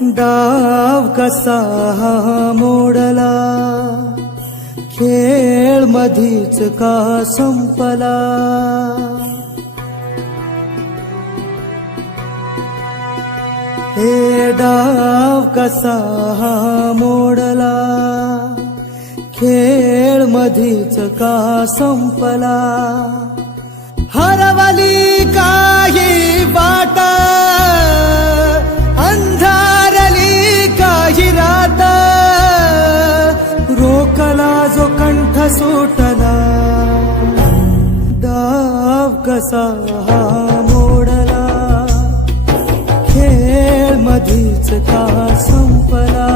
डाव कसा मोडला, खेळ मधीच का संपला. हे डाव कसा मोडला, खेळ मधीच का संपला. हरवली काही वाट, अंधारली काही रात, रोकला जो कंठ सुटला. डाव कसा मोडला, खेळ मधीच का संपला.